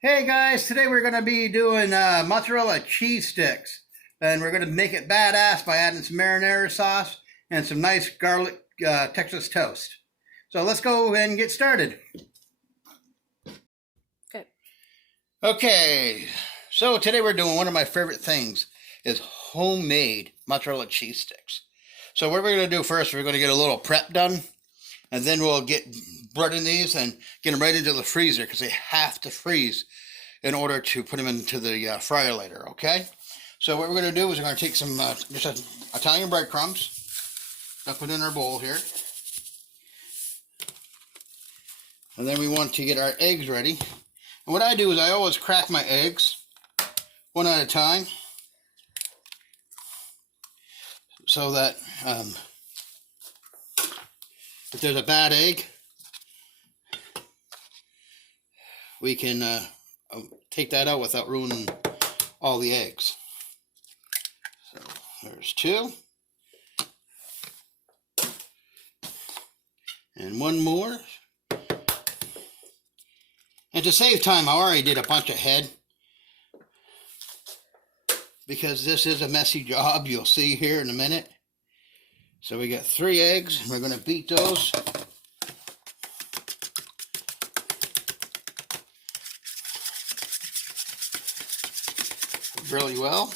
Hey guys, today we're going to be doing mozzarella cheese sticks. And we're going to make it badass by adding some marinara sauce and some nice garlic Texas toast. So let's go ahead and get started. Okay. Okay, so today we're doing one of my favorite things is homemade mozzarella cheese sticks. So what we're going to do first, we're going to get a little prep done. And then we'll get breading these and get them right into the freezer because they have to freeze in order to put them into the fryer later, okay? So what we're going to do is we're going to take some just Italian breadcrumbs. I'll put in our bowl here. And then we want to get our eggs ready. And what I do is I always crack my eggs one at a time so that if there's a bad egg, we can take that out without ruining all the eggs. So there's two. And one more. And to save time, I already did a bunch ahead because this is a messy job. You'll see here in a minute. So we got 3 eggs, and we're going to beat those. Really well.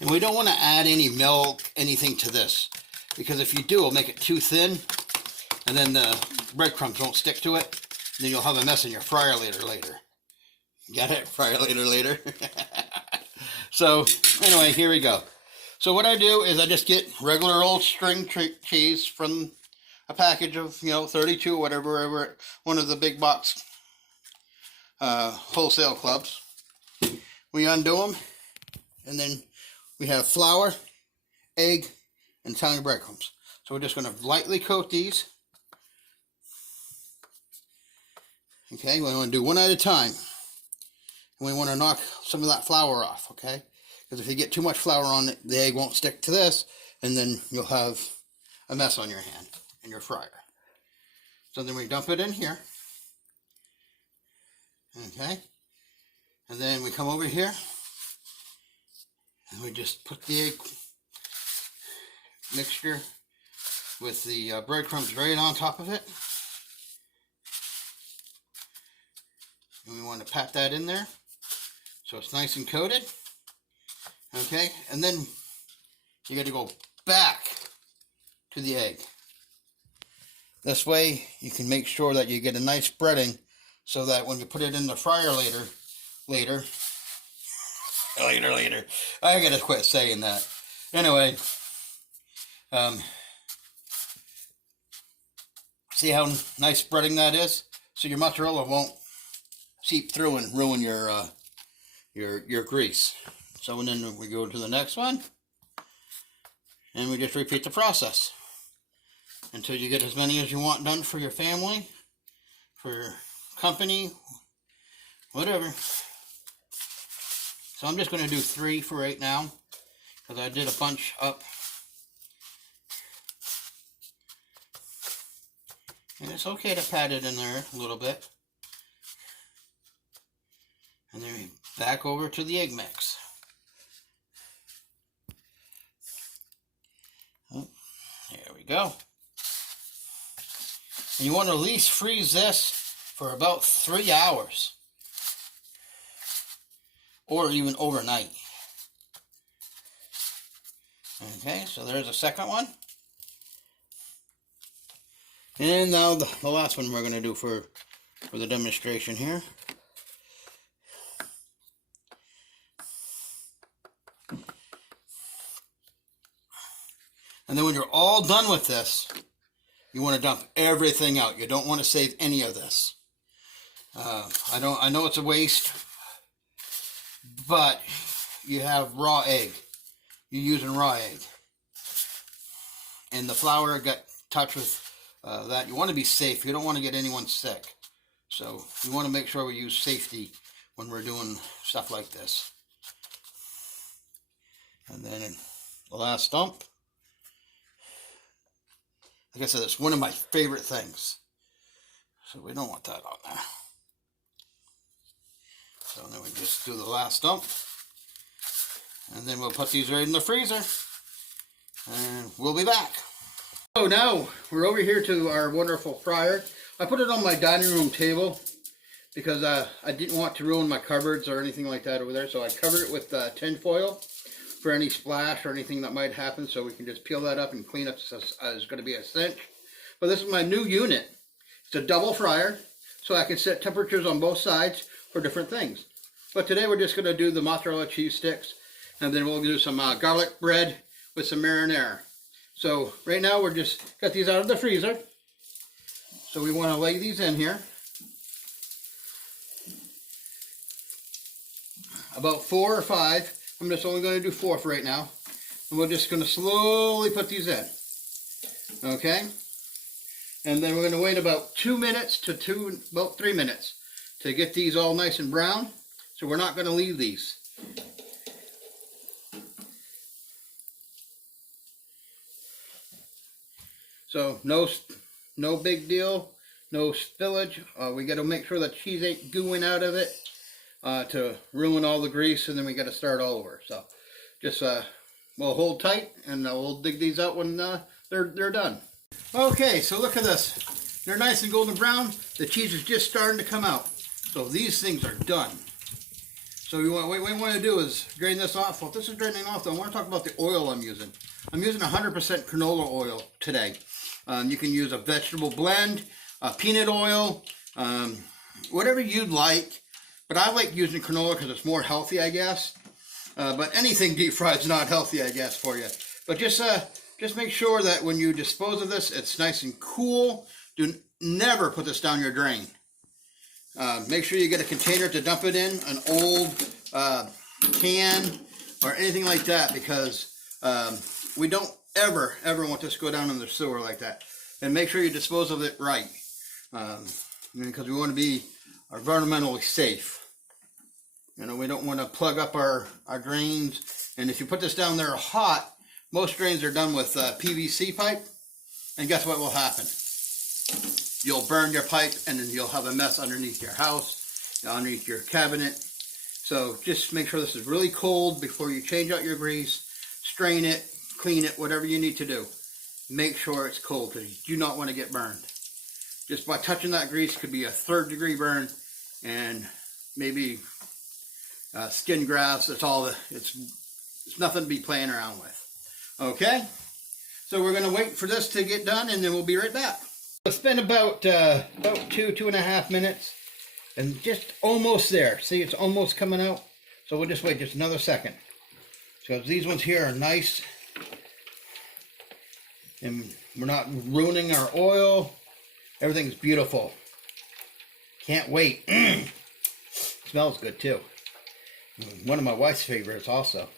And we don't want to add any milk, anything to this. Because if you do, it'll make it too thin, and then the breadcrumbs won't stick to it. And then you'll have a mess in your fryer later. Got it? Fryer later. So, anyway, here we go. So what I do is I just get regular old string cheese from a package of, 32, whatever, one of the big box wholesale clubs. We undo them, and then we have flour, egg, and Italian breadcrumbs. So we're just going to lightly coat these. Okay, we want to do one at a time. And we want to knock some of that flour off, okay? Because if you get too much flour on it, the egg won't stick to this, and then you'll have a mess on your hand in your fryer. So then we dump it in here. Okay? And then we come over here, and we just put the egg mixture with the breadcrumbs right on top of it. And we want to pat that in there so it's nice and coated. Okay, and then you got to go back to the egg. This way you can make sure that you get a nice spreading so that when you put it in the fryer later, I gotta quit saying that. Anyway, see how nice spreading that is? So your mozzarella won't seep through and ruin your grease. So and then we go to the next one, and we just repeat the process until you get as many as you want done for your family, for your company, whatever. So I'm just going to do 3 for right now because I did a bunch up. And it's okay to pat it in there a little bit. And then back over to the egg mix. Oh, there we go. And you want to at least freeze this for about 3 hours. Or even overnight. Okay, so there's a second one. And now the last one we're going to do for the demonstration here. And then when you're all done with this, you want to dump everything out. You don't want to save any of this. I know it's a waste, but you have raw egg. You're using raw egg. And the flour got touched with that. You want to be safe. You don't want to get anyone sick. So you want to make sure we use safety when we're doing stuff like this. And then the last dump. Like I said, it's one of my favorite things. So we don't want that on there. So then we just do the last dump. And then we'll put these right in the freezer. And we'll be back. So now we're over here to our wonderful fryer. I put it on my dining room table because I didn't want to ruin my cupboards or anything like that over there. So I covered it with tin foil for any splash or anything that might happen, so we can just peel that up and clean up. It's going to be a cinch. But this is my new unit. It's a double fryer, so I can set temperatures on both sides for different things. But today we're just going to do the mozzarella cheese sticks, and then we'll do some garlic bread with some marinara. So right now we're just got these out of the freezer. So we want to lay these in here. About 4 or 5. I'm just only going to do 4 for right now. And we're just going to slowly put these in. Okay? And then we're going to wait about 2 minutes to about 3 minutes to get these all nice and brown. So we're not going to leave these. So no big deal. No spillage. We got to make sure the cheese ain't gooing out of it. To ruin all the grease, and then we got to start all over. So just we'll hold tight, and we'll dig these out when they're done. Okay, so look at this. They're nice and golden brown. The cheese is just starting to come out. So these things are done. So what we want to do is drain this off. Well, this is draining off, though, I want to talk about the oil I'm using. I'm using 100% canola oil today. You can use a vegetable blend, peanut oil, whatever you'd like. But I like using canola because it's more healthy, I guess. But anything deep fried is not healthy, I guess, for you. But just make sure that when you dispose of this, it's nice and cool. Do never put this down your drain. Make sure you get a container to dump it in, an old can or anything like that, because we don't ever want this to go down in the sewer like that. And make sure you dispose of it right, because we want to be environmentally safe. You know, we don't want to plug up our drains. And if you put this down there hot, most drains are done with PVC pipe. And guess what will happen? You'll burn your pipe, and then you'll have a mess underneath your house, underneath your cabinet. So just make sure this is really cold before you change out your grease. Strain it, clean it, whatever you need to do. Make sure it's cold, because you do not want to get burned. Just by touching that grease, could be a 3rd-degree burn, and maybe skin grafts. It's nothing to be playing around with. Okay, so we're going to wait for this to get done, and then we'll be right back. It's been about 2.5 minutes, and just almost there. See, it's almost coming out. So we'll just wait just another second, because these ones here are nice, and we're not ruining our oil. Everything's beautiful. Can't wait. Smells good too. One of my wife's favorites also.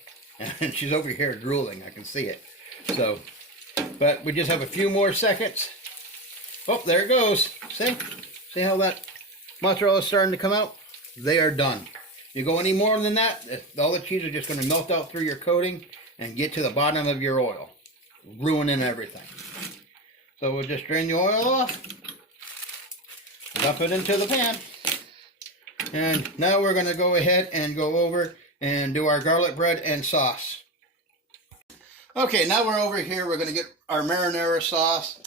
And she's over here drooling. I can see it. So, but we just have a few more seconds. Oh, there it goes. See? See how that mozzarella is starting to come out? They are done. You go any more than that, all the cheese is just going to melt out through your coating and get to the bottom of your oil, ruining everything. So we'll just drain the oil off. Dump it into the pan. And now we're going to go ahead and go over and do our garlic bread and sauce. Okay, now we're over here. We're going to get our marinara sauce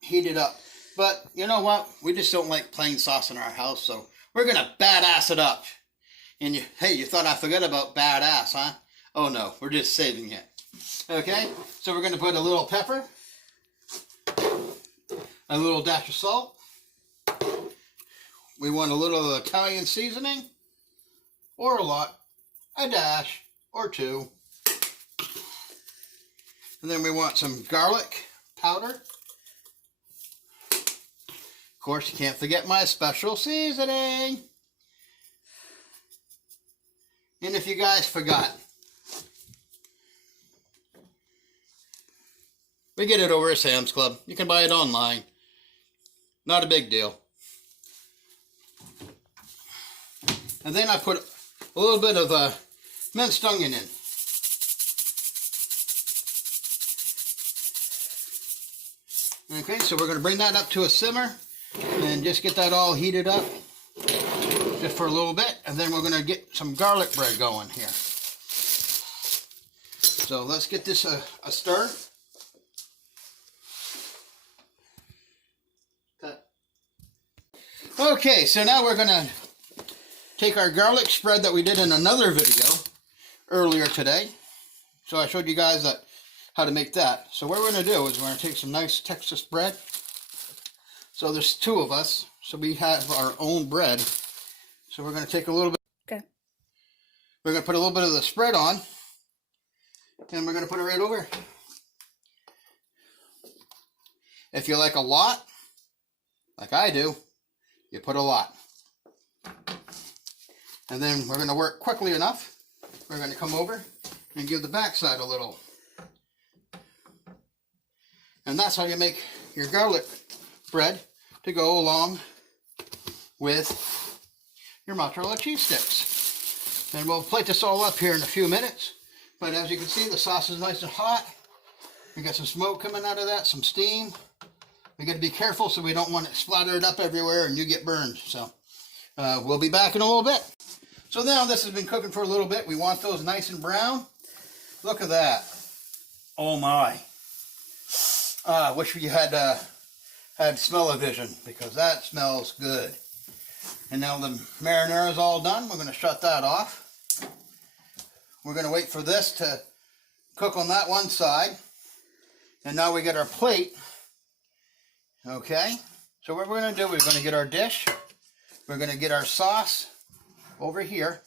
heated up. But you know what? We just don't like plain sauce in our house, so we're going to badass it up. And hey, you thought I forgot about badass, huh? Oh no, we're just saving it. Okay, so we're going to put a little pepper, a little dash of salt. We want a little Italian seasoning, or a lot, a dash, or 2. And then we want some garlic powder. Of course, you can't forget my special seasoning. And if you guys forgot, we get it over at Sam's Club. You can buy it online. Not a big deal. And then I put a little bit of minced onion in. Okay, so we're going to bring that up to a simmer and just get that all heated up just for a little bit. And then we're going to get some garlic bread going here. So let's get this a stir. Okay, so now we're going to take our garlic spread that we did in another video earlier today. So I showed you guys how to make that. So what we're going to do is we're going to take some nice Texas bread. So there's 2 of us, so we have our own bread. So we're going to take a little bit. Okay. We're going to put a little bit of the spread on, and we're going to put it right over. If you like a lot, like I do, you put a lot. And then we're going to work quickly enough. We're going to come over and give the backside a little. And that's how you make your garlic bread to go along with your mozzarella cheese sticks. And we'll plate this all up here in a few minutes. But as you can see, the sauce is nice and hot. We got some smoke coming out of that, some steam. We got to be careful so we don't want it splattered up everywhere and you get burned. So we'll be back in a little bit. So now this has been cooking for a little bit. We want those nice and brown. Look at that. Oh my. I wish we had smell-o-vision because that smells good. And now the marinara is all done. We're going to shut that off. We're going to wait for this to cook on that one side. And now we get our plate. Okay, so what we're going to do, we're going to get our dish. We're going to get our sauce over here.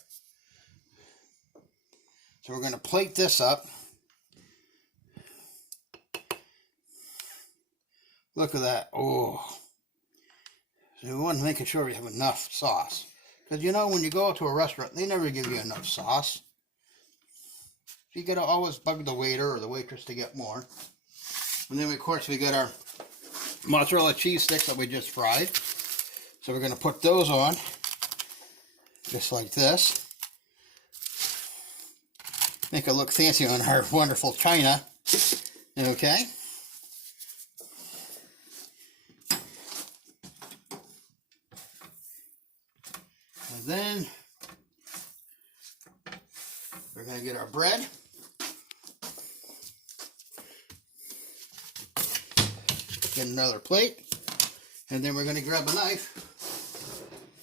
So we're going to plate this up. Look at that. Oh. So we want to make sure we have enough sauce. Because you know, when you go to a restaurant, they never give you enough sauce. So you got to always bug the waiter or the waitress to get more. And then, of course, we get our mozzarella cheese sticks that we just fried. So we're going to put those on just like this. Make it look fancy on our wonderful china. Okay. And then we're going to get our bread. Get another plate, and then we're going to grab a knife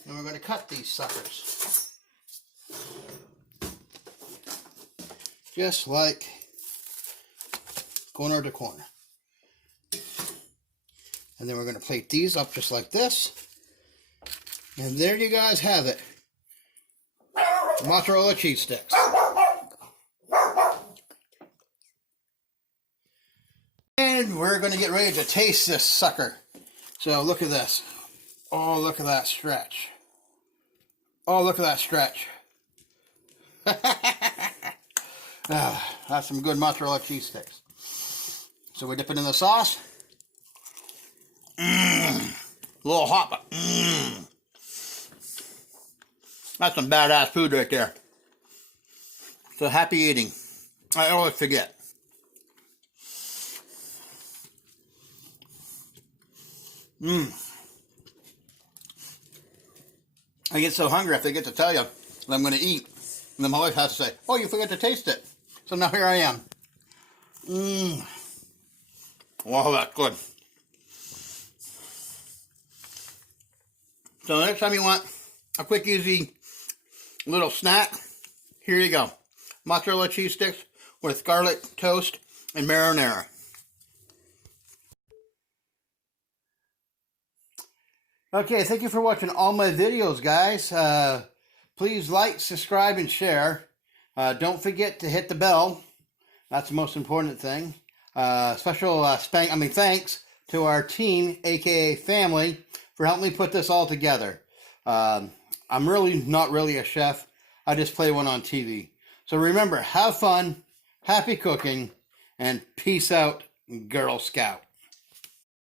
and we're going to cut these suckers just like corner to corner. And then we're going to plate these up just like this, and there you guys have it, mozzarella cheese sticks. And we're going to get ready to taste this sucker. So look at this. Oh, look at that stretch. Oh, look at that stretch. That's some good mozzarella cheese sticks. So we dip it in the sauce. A little hot, but that's some badass food right there. So happy eating. I always forget. I get so hungry if I get to tell you that I'm going to eat. And then my wife has to say, oh, you forgot to taste it. So now here I am. Wow, that's good. So next time you want a quick, easy little snack, here you go. Mozzarella cheese sticks with garlic toast and marinara. Okay, thank you for watching all my videos, guys. Please like, subscribe, and share. Don't forget to hit the bell. That's the most important thing. Thanks to our team, aka family, for helping me put this all together. I'm really not really a chef. I just play one on TV. So remember, have fun, happy cooking, and peace out, Girl Scout.